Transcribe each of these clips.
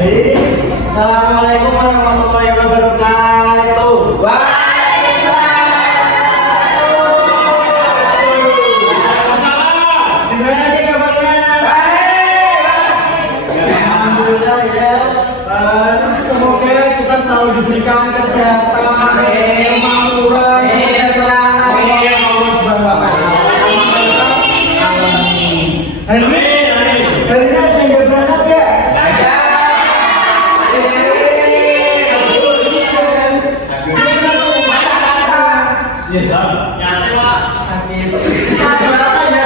Assalamualaikum warahmatullahi wabarakatuh. Gimana nih kabarnya? Alhamdulillah ya. Semoga kita selalu diberikan kesehatan, kemakmuran, kesejahteraan oleh Allah Subhanahu wa Ta'ala. Hari ini ada yang nggak berangkat ya?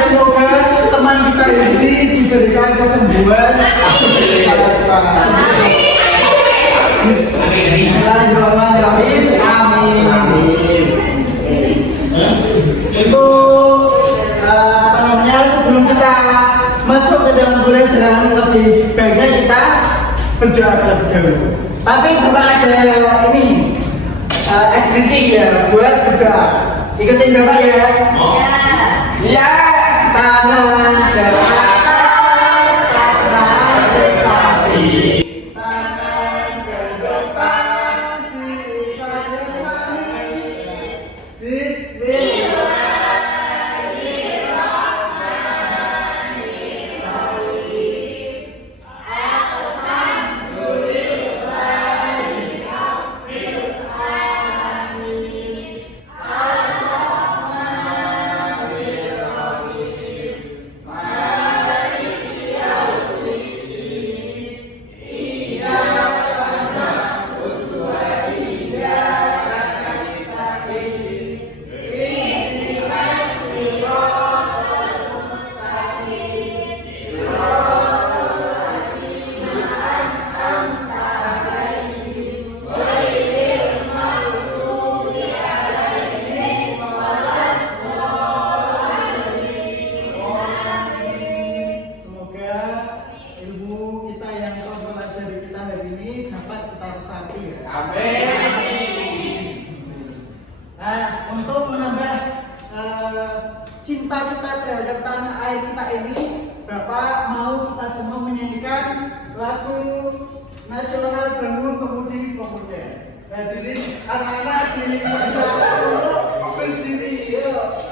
Semoga teman kita ini diberikan kesembuhan. Bismillahirrahmanirrahim. Amin. Itu apa namanya, sebelum kita masuk ke dalam bulan jalan lebih baiknya kita berdoa terlebih dahulu. Tapi Bapak ada ini es drinking ya buat berdoa. Ikutin Bapak ya. Ya. Tangan ke atas, tangan ke samping, tangan ke depan, kiri kanan manis. Semoga ilmu kita yang telah belajar kita hari ini dapat kita resapi ya. Amin. Nah, untuk menambah cinta kita terhadap tanah air kita ini, Bapak mau kita semua menyanyikan lagu nasional Bangun Pemudi Pemuda. Hadirin anak-anak dipersilakan untuk berdiri. Yuk.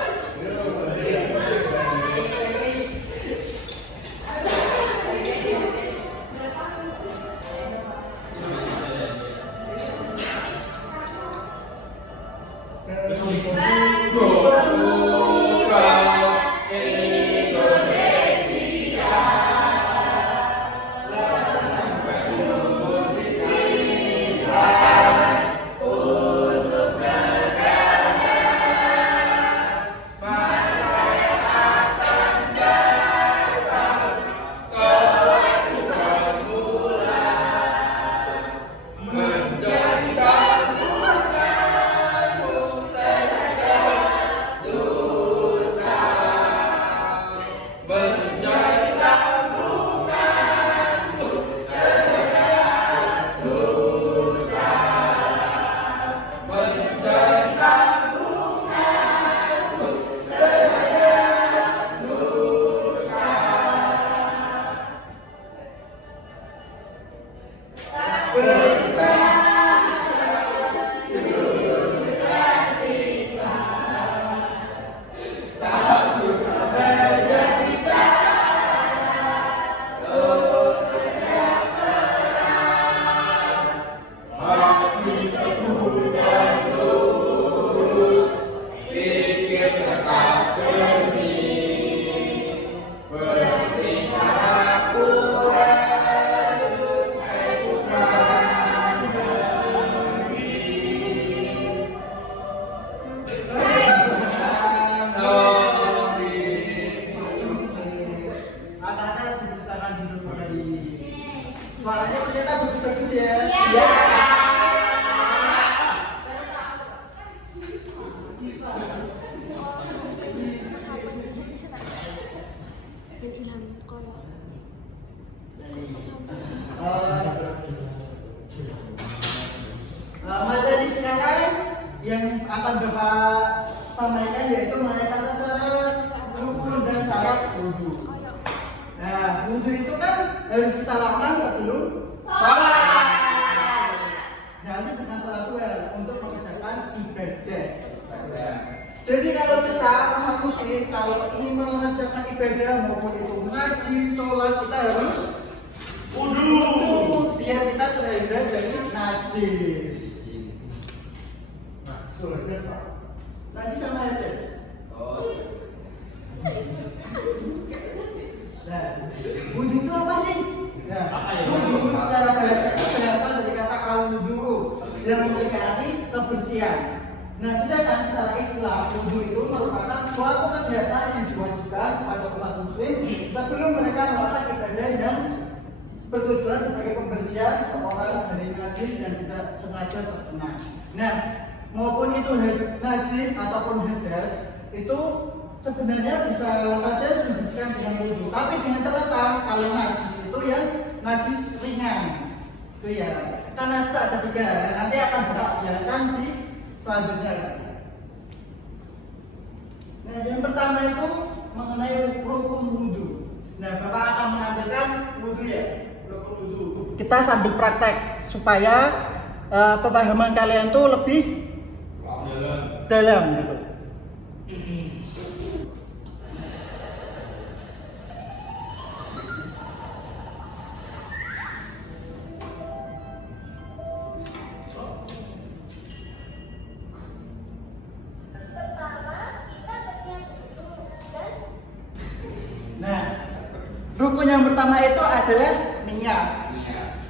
Suaranya ternyata bagus-bagus ya. Iya. Materi sekarang yang akan Bapak sampaikan yaitu mengenai tata cara rukun dan syarat wudhu. Nah, wudhu itu kan harus kita lakukan sebelum sholat. Jadi bukan sholat duha, untuk mengerjakan ibadah. Jadi kalau kita umat muslim kalau ingin mengerjakan ibadah maupun itu ngaji, sholat, kita harus wudhu biar kita terhindar dari najis. Hadas Pak. Najis sama hadas. Nah, wudhu itu apa sih? Nah, wudhu secara bahasa itu berasal dari kata al-wudu yang memiliki arti kebersihan. Nah, sedangkan secara Islam wudhu itu merupakan suatu kegiatan yang diwajibkan kepada umat muslim sebelum mereka melakukan ibadah yang bertujuan sebagai pembersihan seorang dari najis yang tidak sengaja terkena. Nah, maupun itu najis ataupun hadas itu sebenarnya bisa saja dibersihkan dengan wudhu, tapi dengan catatan kalau najis itu yang najis ringan itu ya karena ada 3 nanti akan Bapak jelaskan di selanjutnya. Nah, yang pertama itu mengenai rukun wudhu. Nah, Bapak akan menampilkan wudhu ya, rukun wudhu. Kita sambil praktek supaya pemahaman kalian tuh lebih dalam gitu. Nah, rukun yang pertama itu adalah niat.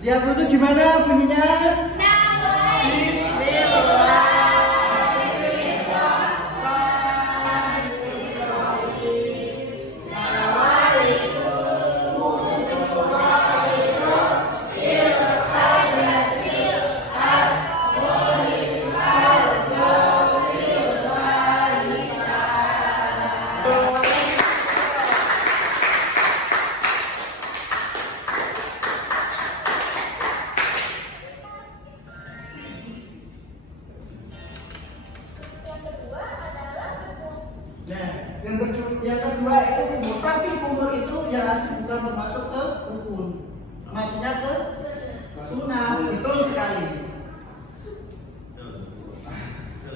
Niat itu gimana bunyinya? Bismillah. Yang kedua itu kumur, tapi kumur itu yang asli bukan termasuk ke rukun, maksudnya ke sunnah. Betul sekali.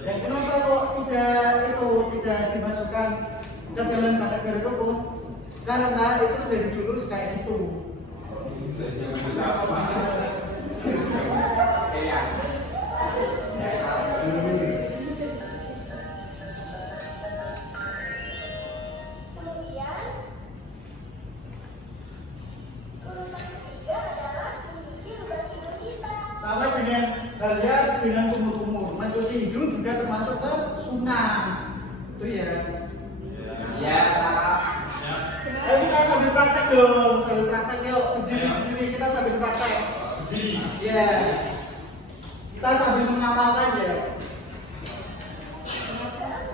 Dan kenapa kok tidak dimasukkan ke dalam kategori rukun? Karena itu dari dulu kayak gitu. Sama dengan halnya dengan kumur-kumur, mencuci hidung juga termasuk ke sunnah. Itu ya. Iya, Pak. Ayo kita sambil praktek dong, sambil praktek yuk. Berdiri kita sambil praktek. Ya. Kita sambil mengamalkan ya.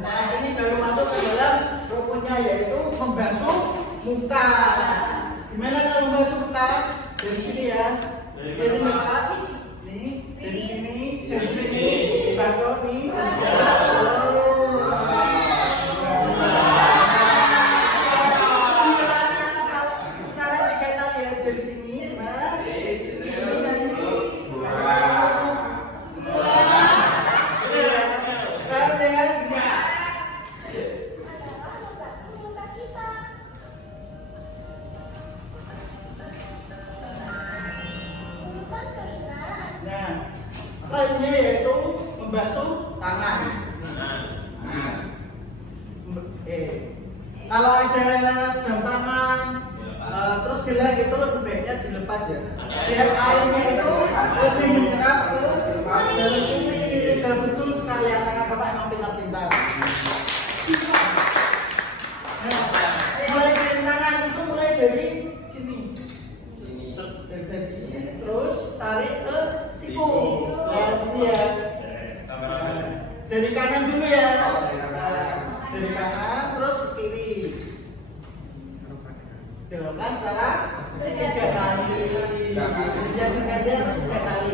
Nah, ini baru masuk ke dalam rukunnya yaitu membasuh muka. Gimana kalau membasuh muka? Dari sini ya. Dari Bapak. Dari sini, bagus nih. Secara 3 kali ya dari sini, selanjutnya yaitu membasuh tangan. Kalau ada jam tangan, terus gelang itu lebih baiknya dilepas ya, biar airnya itu lebih menyerap ke dalam kulit. Dan betul sekali karena Bapak emang pintar-pintar. Nah, mulai dari tangan itu mulai dari sini. Dari sini terus tarik ke siku. Ya, sini ya. Dari kanan dulu ya. Dari kanan terus ke kiri. Dilakukan secara 3 kali. Yang diganti harus 3 kali.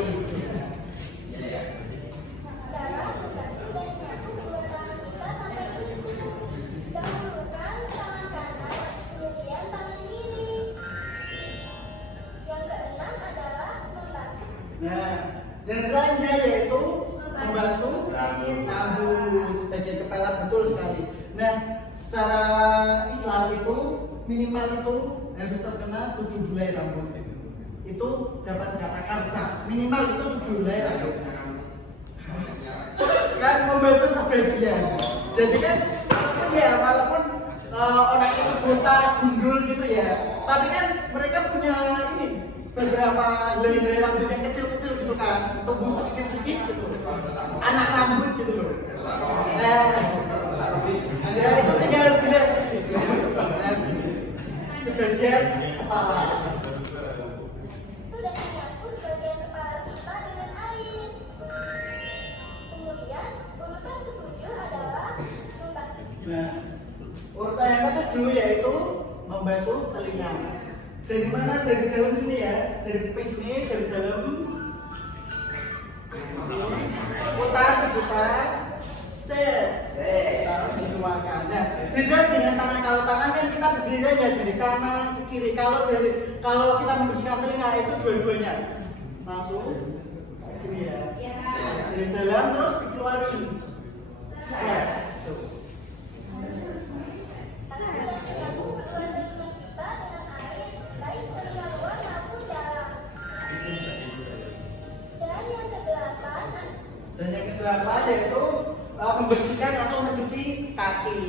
Nah, dan selanjutnya yaitu membasuh rambut sebagai kepala, betul sekali. Nah, secara Islam itu minimal itu harus terkena 7 helai rambut. Itu dapat dikatakan sah. Minimal itu 7 helai rambut. Kan membasuh sebagian. Jadi kan ya walaupun orang itu botak, gundul gitu ya, tapi kan mereka punya ini beberapa helai rambut yang kecil-kecil gitu kan, tumbuh sedikit-sedikit gitu, anak rambut gitu loh. Ya itu tinggal bilas gitu. Sebagian kepala. Itu dan menyapu sebagian kepala kita dengan air. Kemudian urutan ketujuh adalah membasuh. Nah, urutan yang ketujuh yaitu membasuh telinga. Dari mana? Dari dalam sini ya, dari kuping sini, dari dalam putar, taruh dikeluarkan. Nah, beda dengan tangan. Kalau tangan kan kita berdiri aja dari kanan ke kiri. Kalau kita membersihkan telinga itu dua-duanya langsung gini ya. Dari dalam terus dikeluarin. Karena menyapu kedua telinga kita dengan air, baik telinga luar maupun dalam. Dan yang kedelapan yaitu membersihkan atau mencuci kaki.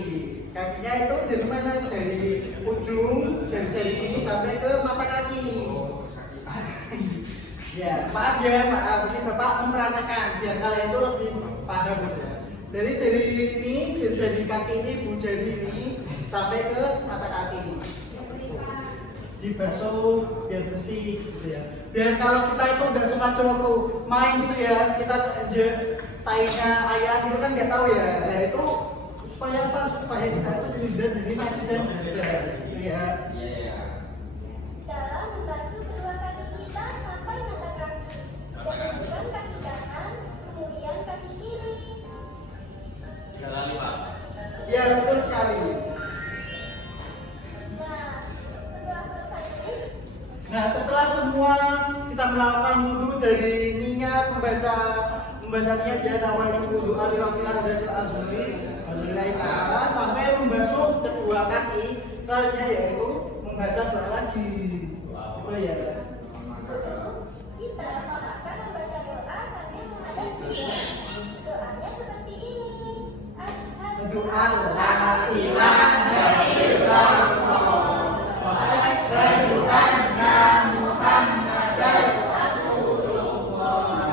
Kakinya itu dari mana? Dari ujung jari-jari ini sampai ke mata kaki. Ya, maaf, mungkin Bapak menerangkan biar kalian itu lebih paham gitu. Dari ini jari-jari kaki ini, jari ini sampai ke mata kaki. Dibasuh biar bersih gitu ya. Biar kalau kita itu udah sengaja waktu main gitu ya, kita injek tainya ayam itu kan nggak tahu ya. Nah itu supaya apa? Supaya kita itu terhindar dari najis dan beras ya. dalam membasuh kedua kaki kita sampai mata kaki. Kemudian kaki kanan, kemudian kaki kiri. Ya betul sekali. Nah setelah semua kita melakukan wudhu dari niat membaca niat ya nawaitu wudhu alirafillah hasil azuri ta'ala sampai membasuh kedua kaki, selanjutnya yaitu membaca doa lagi. Itu ya. Kita akan membaca doa sambil menghadap kiblat. Doanya seperti ini. Asyhadu Doa la ilaha illallah wa asyhadu anna Muhammadar Rasulullah.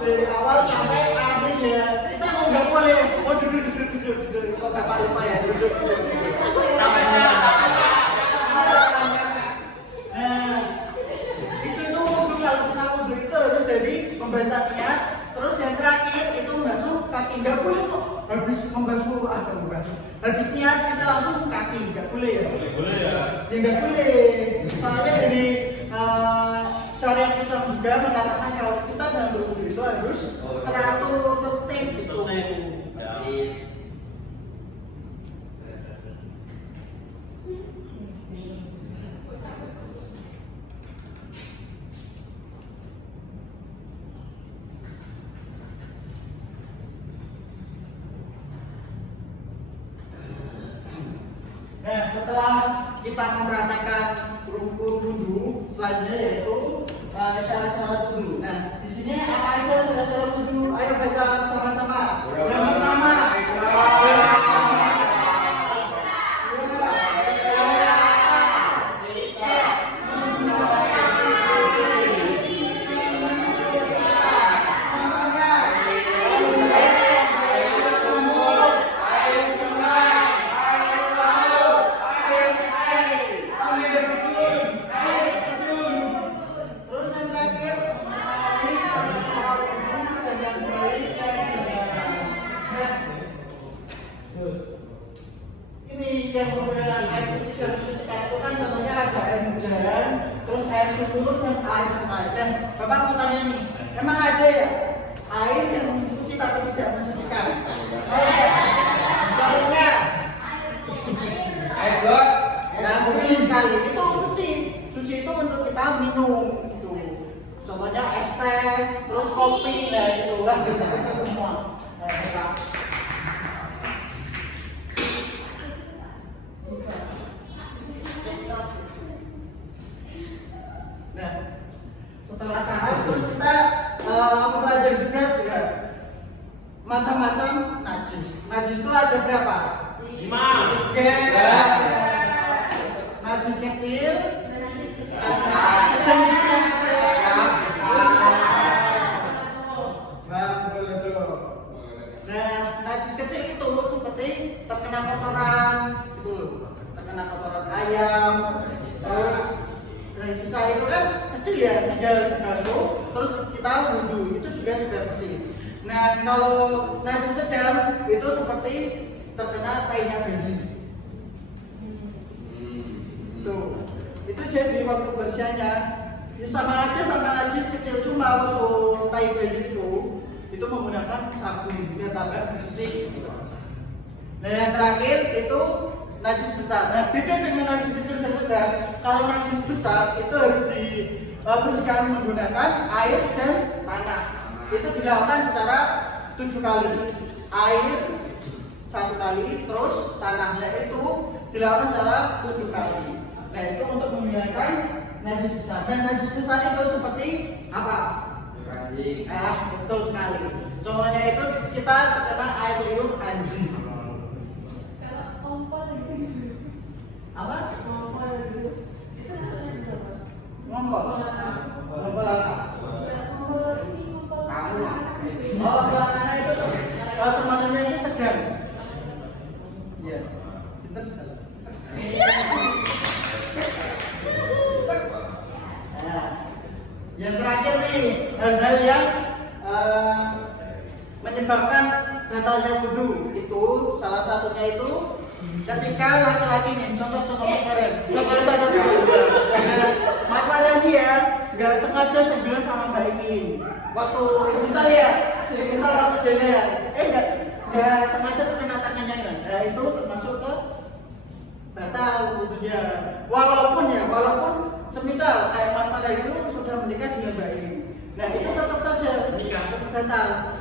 Dari awal sampai akhir ya. Kita mau nggak boleh duduk kok Bapak lupa ya duduk. Nah itu wudhu. Kalau kita wudhu itu harus dari membaca niat, terus yang terakhir itu membasuh kaki. Nggak boleh kok habis habis niat kita langsung kaki, nggak boleh ya. Boleh ya. Ya nggak boleh. Soalnya dari syariat Islam juga mengatakan kalau kita dalam berwudhu itu harus teratur, tertib gitu. Nah, setelah kita mempraktekkan rukun wudhu, selanjutnya yaitu syarat-syarat wudhu. Nah, di sini apa aja syarat-syarat wudhu? Ayo baca sama-sama. Yang pertama, yang menggunakan air suci dan mensucikan itu kan contohnya ada air hujan, terus air sumur dan air sungai. Dan Bapak mau tanya nih, emang ada ya air yang mensuci tapi tidak mensucikan? Contohnya Air got. ya mungkin sekali itu suci. Suci itu untuk kita minum itu. Contohnya es teh, terus kopi, nah itu lah kita semua. Nah, kita. Nah, setelah sahur terus kita mempelajari juga macam-macam najis. Najis itu ada berapa? 5. Najis kecil, sedang, nah, najis kecil itu seperti terkena kotoran, gitu loh, terkena kotoran ayam, terus dari sisa itu kan kecil ya, tinggal dibasuh, terus kita wudhu, itu juga sudah bersih. Nah, kalau najis sedang itu seperti terkena tainya bayi. Tuh, itu jadi waktu bersihnya ya sama aja sama najis kecil, cuma waktu tai bayi itu menggunakan sabun biar tambah bersih. Nah, yang terakhir itu najis besar. Nah, beda dengan najis kecil dan sedang. Kalau najis besar itu harus dibersihkan menggunakan air dan tanah. Itu dilakukan secara 7 kali. Air 1 kali, terus tanahnya itu dilakukan secara 7 kali. Nah, itu untuk menghilangkan najis besar. Dan najis besar itu seperti apa? Anjing. Betul sekali. Contohnya itu kita terkena air liur anjing. Apa? Ngompol. Ngompol apa? Kamu. Oh, belakangnya itu termasuknya ini sedang. Iya. Pintar sekali. Nah, yang terakhir nih, hal-hal yang menyebabkan batalnya wudhu itu salah satunya itu ketika laki-laki nih, contoh-contoh Mas Farhan. Mas Farhan dia nggak sengaja sebulan sama Mbak Imin. Waktu semisal waktu jalan, nggak sengaja terkena tangannya kan. Nah, itu termasuk ke batal wudhunya. Walaupun semisal kayak Mas Farhan itu sudah menikah dengan Mbak Imin. Nah, itu tetap saja tetap batal.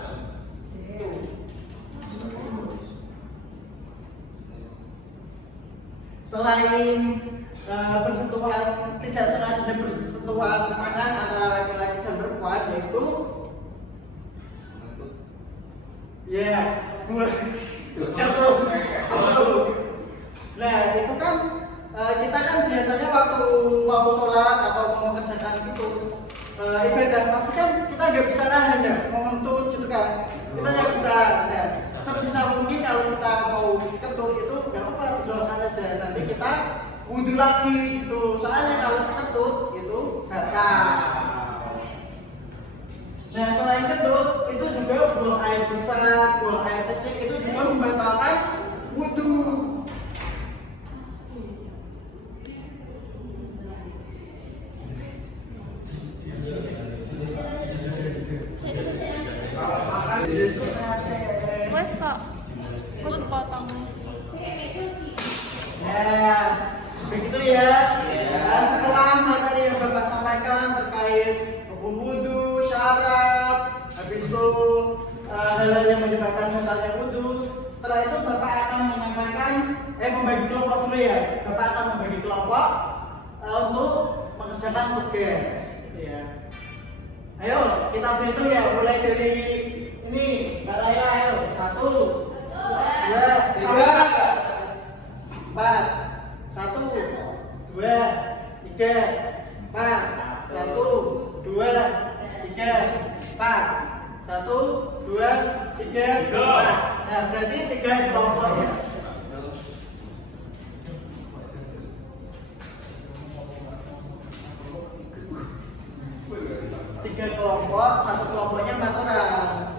Selain bersentuhan tidak sengaja bersentuhan tangan antara laki-laki dan perempuan, yaitu nah itu kan kita kan biasanya waktu mau sholat atau mau mengerjakan itu ibadah pasti kan kita nggak bisa nahan ya, mau ngentut gitu kan, kita nggak bisa. Nah, sebisa mungkin kalau kita mau kentut itu nggak apa-apa, didoakan saja, nanti kita wudhu lagi gitu. Soalnya kalau kentut itu batal. Nah, selain kentut itu juga buang air besar, buang air kecil itu juga membatalkan wudhu. Wes kok, perut potong. Nah, begitu ya. Nah, setelah materi yang Bapak sampaikan terkait rukun wudhu, syarat, habis itu hal-hal yang menyebabkan batalnya wudhu. Setelah itu Bapak akan menyampaikan, membagi kelompok dulu ya. Bapak akan membagi kelompok untuk mengerjakan tugas. Ya. Ayo kita berhitung ya, mulai dari ini Mbak Laya. Ayo 1, 2, 3, 4, 1, 2, 3, 4, 1, 2, 3, 4, 1, 2, 3, 4. Nah, berarti 3 kelompok ya. Tiga kelompok, satu kelompoknya 4 orang.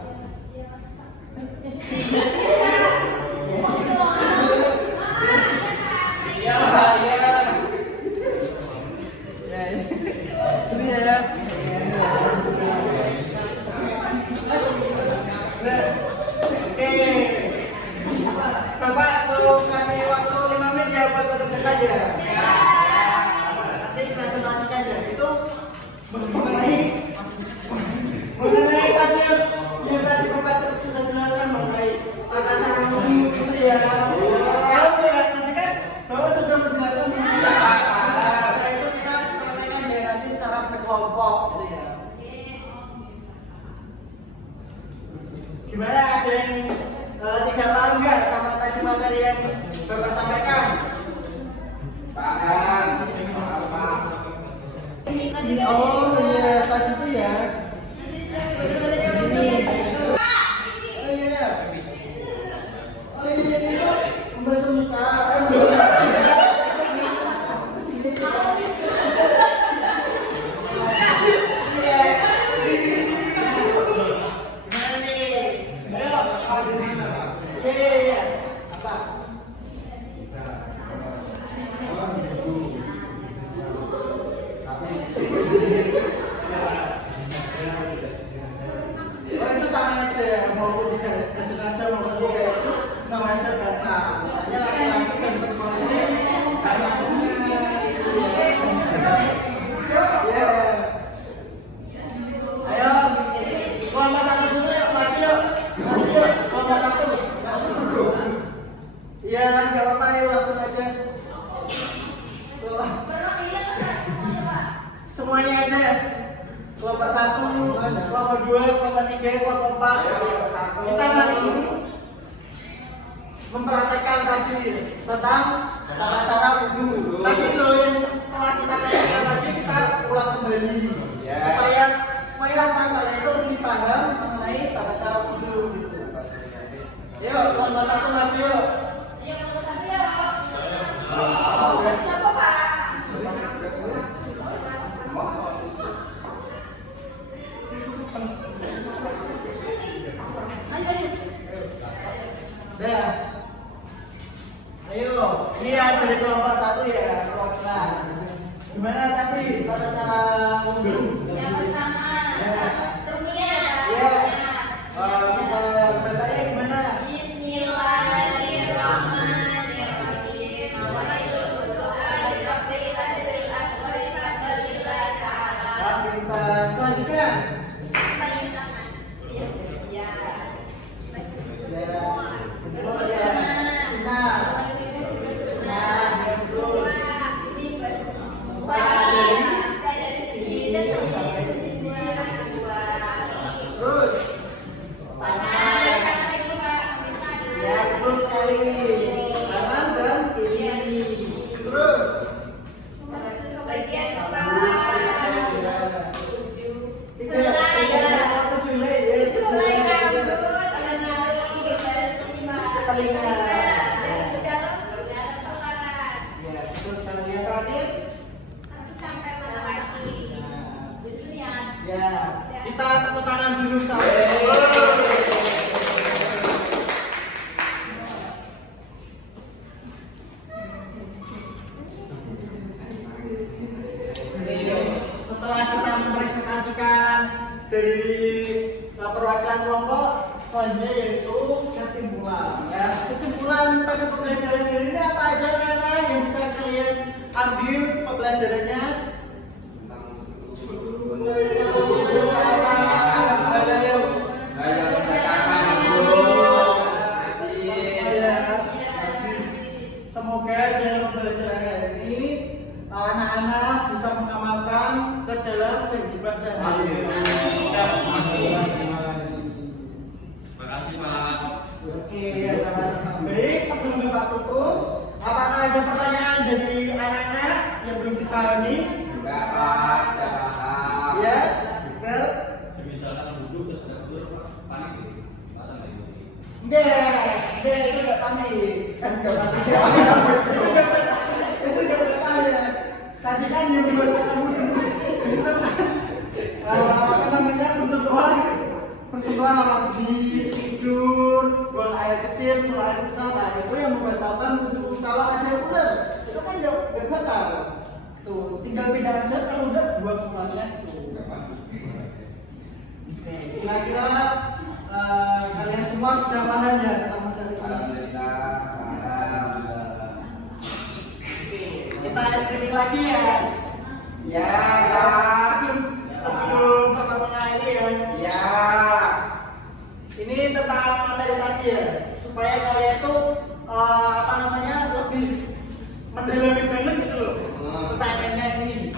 aja. Nanti presentasikan ya. Itu mengenai tadi yang tadi Bapak sudah jelaskan mengenai tata cara wudhu gitu ya. Kalau nanti kan Bapak sudah menjelaskan mengenai nah itu kita praktekkan ya nanti secara berkelompok gitu ya. Gimana, ada yang tidak paham nggak sama tadi materi yang Bapak sampaikan? Paham. Oh iya, tadi itu ya. Oh iya, itu membaca muka. Gimana nih? Ayo, iya. Apa? Oh itu sama aja, maupun tidak sengaja maupun tidak itu sama aja karena misalnya laki-laki dan perempuan karena ya. Ayo, kelompok satu dulu yuk, maju yuk, kelompok satu, maju dulu. Iya, nggak apa-apa, yuk langsung aja. Semuanya aja ya. Kelompok 1, kelompok 2, kelompok 3, kelompok 4. Kita maju mempraktekkan tadi tentang tata cara wudhu. Tadi loh yang telah kita lakukan tadi kita ulas kembali supaya apa kalian itu lebih paham mengenai tata cara wudhu gitu. Yuk, kelompok 1 maju yuk. Siapa Pak? Dah. Ayo, ini yang dari kelompok 1 ya, perwakilan. Gimana tadi tata cara wudhu? Yang pertama, Rumia. Ya. Kita bacanya gimana? Bismillahirrahmanirrahim. Nawaitu berdoa di Rabbil Aswari Fadlillah Ta'ala. Pintar. Selanjutnya. Payung tangan. Ya. Ya. Kedua. Oh ya. Sunnah. Payung itu juga sunnah. Nah, ya betul. Ini dari sini dan sampai dari sini dua. Terus. Ya, betul sekali. Kanan dan kiri. Terus. Bagian kepala. Kita tepuk tangan dulu sama. Setelah kita mempresentasikan dari perwakilan kelompok, selanjutnya yaitu kesimpulan. Ya, kesimpulan pada pembelajaran ini apa aja karena yang bisa kalian ambil pembelajarannya? Semoga dalam pembelajaran hari ini anak-anak bisa mengamalkan ke dalam kehidupan sehari-hari. Terima kasih Pak. Oke, ya sama-sama. Baik, sebelum Bapak tutup, apakah ada pertanyaan dari anak-anak yang belum dipahami? Enggak Pak, saya paham. Ya, betul. Misalkan duduk terus negur panik gitu. Enggak, itu enggak panik. Enggak panik. Itu enggak bertanya. Tadi kan yang dibuat kamu itu apa namanya persentuhan alat jenis, tidur, buang air kecil, buang air besar, nah itu yang membatalkan wudhu. Kalau ada ular, itu kan enggak batal. Tuh, tinggal pindah aja kalau udah buang ulangnya itu. Oke, kira-kira kalian semua sudah paham ya tentang materi ini? Alhamdulillah paham. Oke. kita streaming lagi ya. Ya. Sebelum Bapak mengakhiri ya. Ya. Ini tentang materi tadi ya, supaya kalian itu lebih mendalami banget gitu loh tentang nenek ini.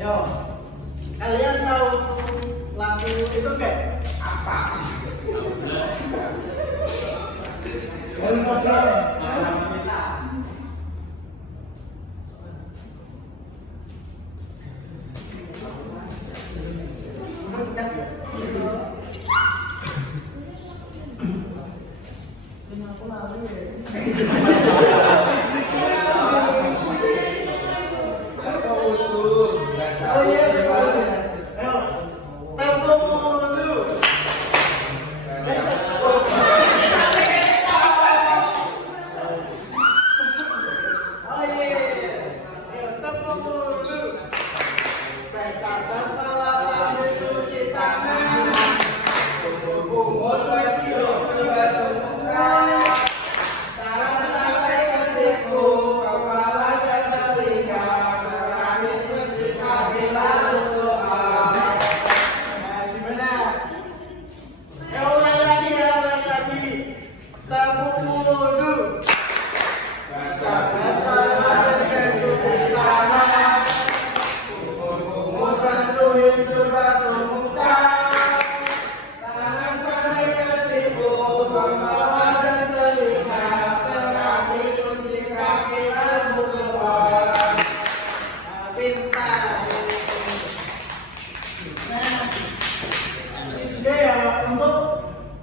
Yo, kalian tahu lagu itu enggak? Apa? Oh iya, ayo, tempo mundur. Oh iya, ayo tempo mundur. Baca basmalah sambil cuci tangan. Bungut masih berbasuh muka. Tangan sampai ke siku, kepala dan telinga. Terakhir cuci kaki lalu doa. Nah, gimana? Ulang lagi ya, ulang lagi. Tempo mundur. Baca basmalah dan cuci tangan. Bungut basuhin berbasuh muka. Tangan sampai ke siku, kepala dan telinga. Terakhir cuci kaki lalu doa. Pintar. Nah, ini juga ya untuk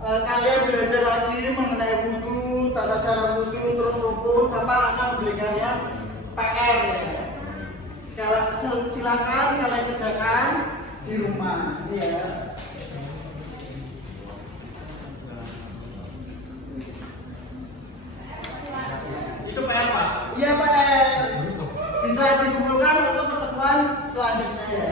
kalian belajar lagi mengenai wudhu, tata cara wudhu, terus rukun. Bapak akan memberikannya PR ya. Silakan kalian kerjakan di rumah ya. Itu PR Pak? Iya PR. Bisa dikumpulkan untuk pertemuan selanjutnya ya.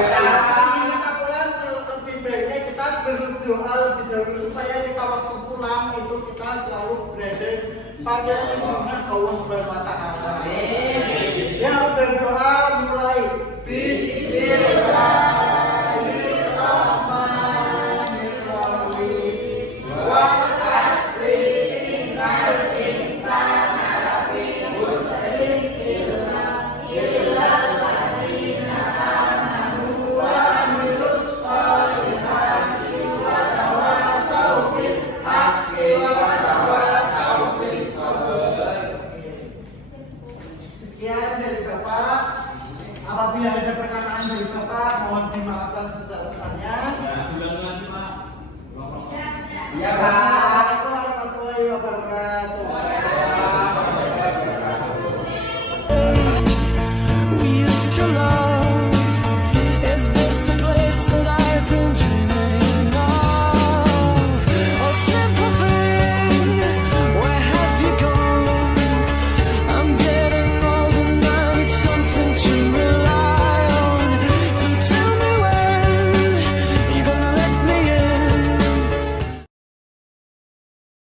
Sebelum kita pulang, lebih baiknya kita berdoa lebih dahulu supaya kita waktu pulang itu kita selalu berada pada lindungan Allah Subhanahu wa Ta'ala. Ya, berdoa mulai. Bismillahirrahmanirrahim. Wa asri innal insana lafi khusrin illa alladziina aamanu wa amilus sholihati wa tawassaw bil haqqi wa tawassaw bis sabr. Sekian dari Bapak. Apabila ada perkataan dari Bapak, mohon dimaafkan sebesar-besarnya. Ya, Pak.